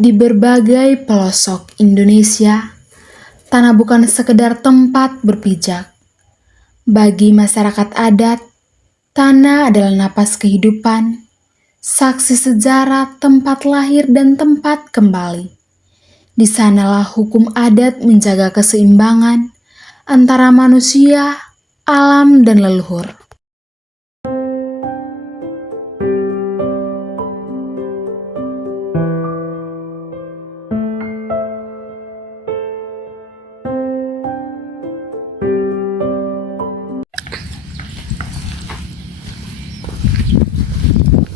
Di berbagai pelosok Indonesia, tanah bukan sekedar tempat berpijak. Bagi masyarakat adat, tanah adalah napas kehidupan, saksi sejarah, tempat lahir dan tempat kembali. Di sanalah hukum adat menjaga keseimbangan antara manusia, alam, dan leluhur.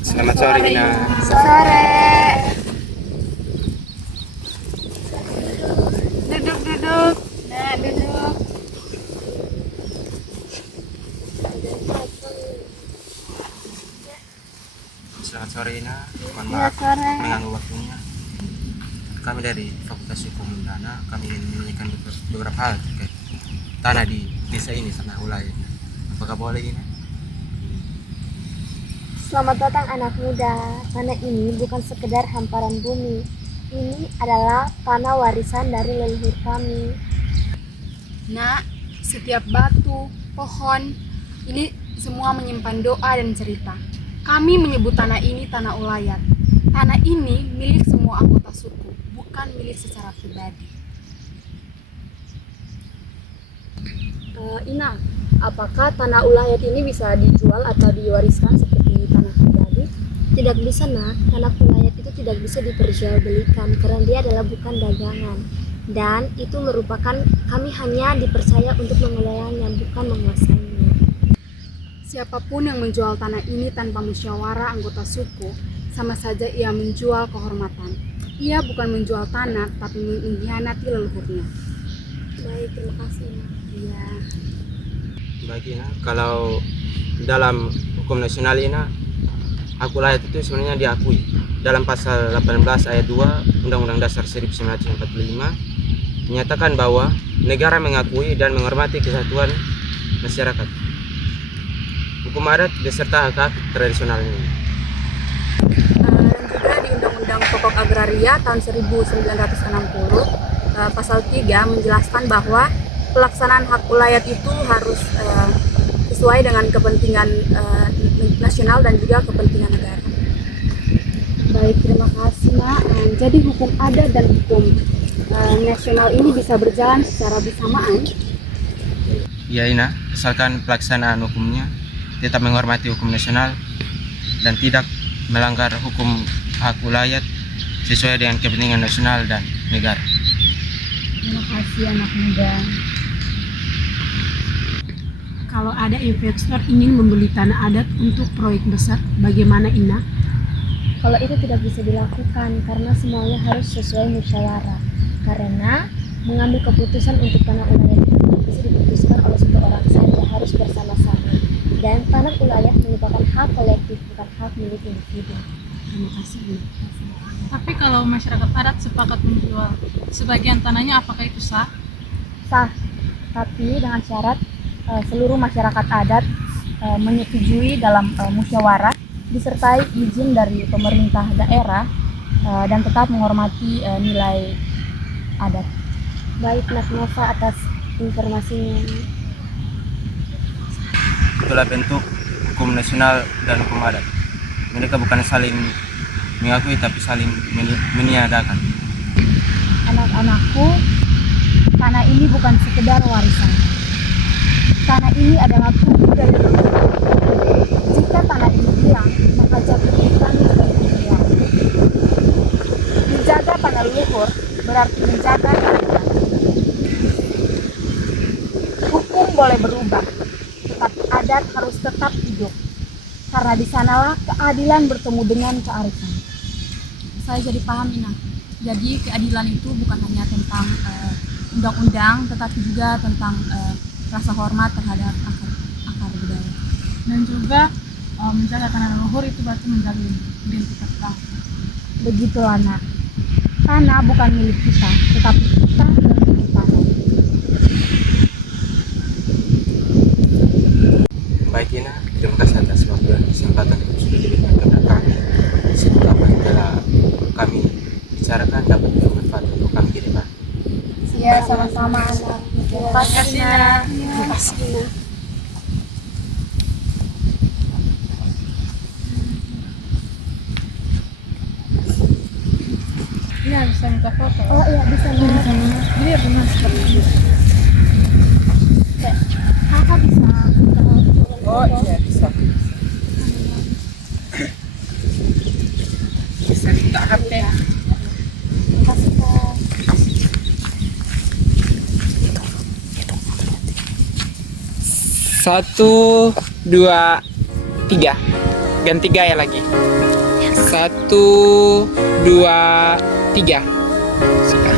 Selamat sore, Ina. Sore. Duduk. Nah, duduk. Selamat sore, Ina. Mohon Ya, maaf sore. mengganggu waktunya. Kami dari Fakultas Hukum Undana, kami ingin menanyakan beberapa hal terkait tanah di desa ini, tanah Ulay. Apakah boleh, Ina? Selamat datang anak muda. Tanah ini bukan sekedar hamparan bumi. Ini adalah tanah warisan dari leluhur kami. Nak, setiap batu, pohon, ini semua menyimpan doa dan cerita. Kami menyebut tanah ini tanah ulayat. Tanah ini milik semua anggota suku, bukan milik secara pribadi. Ina, apakah tanah ulayat ini bisa dijual atau diwariskan seperti tanah pribadi? Tidak bisa, Nak. Tanah ulayat itu tidak bisa diperjualbelikan karena dia adalah bukan dagangan. Dan itu merupakan kami hanya dipercaya untuk mengelolanya, bukan menguasainya. Siapapun yang menjual tanah ini tanpa musyawarah anggota suku, sama saja ia menjual kehormatan. Ia bukan menjual tanah, tapi mengkhianati leluhurnya. Baik, terima kasih, Nak. Iya. Baik, Ina. Kalau dalam hukum nasional, Ina, hak ulayat itu sebenarnya diakui. Dalam pasal 18 ayat 2 Undang-Undang Dasar 1945 menyatakan bahwa negara mengakui dan menghormati kesatuan masyarakat, hukum adat beserta hak-hak tradisionalnya. Dan juga di Undang-Undang Pokok Agraria tahun 1960 pasal 3 menjelaskan bahwa pelaksanaan hak ulayat itu harus sesuai dengan kepentingan nasional dan juga kepentingan negara. Baik, terima kasih, Nak. Jadi hukum adat dan hukum nasional ini bisa berjalan secara bersamaan. Ya, Ina, asalkan pelaksanaan hukumnya tetap menghormati hukum nasional dan tidak melanggar hukum hak ulayat sesuai dengan kepentingan nasional dan negara. Terima kasih, anak muda. Kalau ada investor ingin membeli tanah adat untuk proyek besar, bagaimana, Ina? Kalau itu tidak bisa dilakukan karena semuanya harus sesuai musyawarah. Karena mengambil keputusan untuk tanah ulayat itu tidak bisa diputuskan oleh satu orang saja, harus bersama-sama. Dan tanah ulayat merupakan hak kolektif, bukan hak milik individu. Terima kasih, Ina. Tapi kalau masyarakat adat sepakat menjual sebagian tanahnya, apakah itu sah? Sah, tapi dengan syarat seluruh masyarakat adat menyetujui dalam musyawarah, disertai izin dari pemerintah daerah dan tetap menghormati nilai adat. Baik, Nak Nova atas informasinya. Itulah bentuk hukum nasional dan hukum adat. Mereka bukan saling mengakui tapi saling meniadakan. Anak-anakku, tanah ini bukan sekedar warisan. Tanah ini adalah tubuh dari leluhur. Jika tanah ini hilang, maka jati diri kami juga ikut hilang. Menjaga tanah leluhur berarti menjaga keadilan. Hukum boleh berubah, tetapi adat harus tetap hidup. Karena di sanalah keadilan bertemu dengan kearifan. Saya jadi paham, Ina. Jadi keadilan itu bukan hanya tentang undang-undang, tetapi juga tentang rasa hormat terhadap akar budaya. Dan juga menjaga tanah leluhur itu berarti menjaga identitas bangsa. Begitulah, Nak. Tanah bukan milik kita, tetapi kita yang milik tanah. Baik, Ina, terima kasih atas waktu dan kesempatan yang sudah diberikan kepada kami. Semoga apa yang telah kami bicarakan makasih Ina. Iya, bisa minta foto. Oh iya bisa Mas. Jadi ya benar seperti itu. Kakak bisa Oh iya bisa. Bisa minta HP. kasih Kak. Satu, dua, tiga. Ganti gaya lagi. Satu, dua, tiga. Sudah.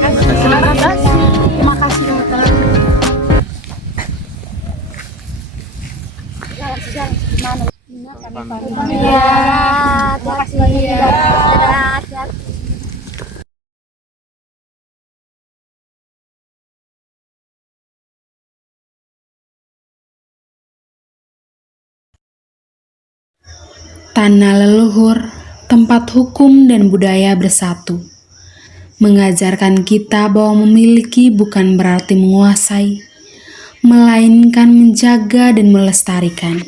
Terima kasih. Terima kasih dokter. Iya, hati-hati. Dadah, hati-hati. Tanah leluhur, tempat hukum dan budaya bersatu, mengajarkan kita bahwa memiliki bukan berarti menguasai, melainkan menjaga dan melestarikan.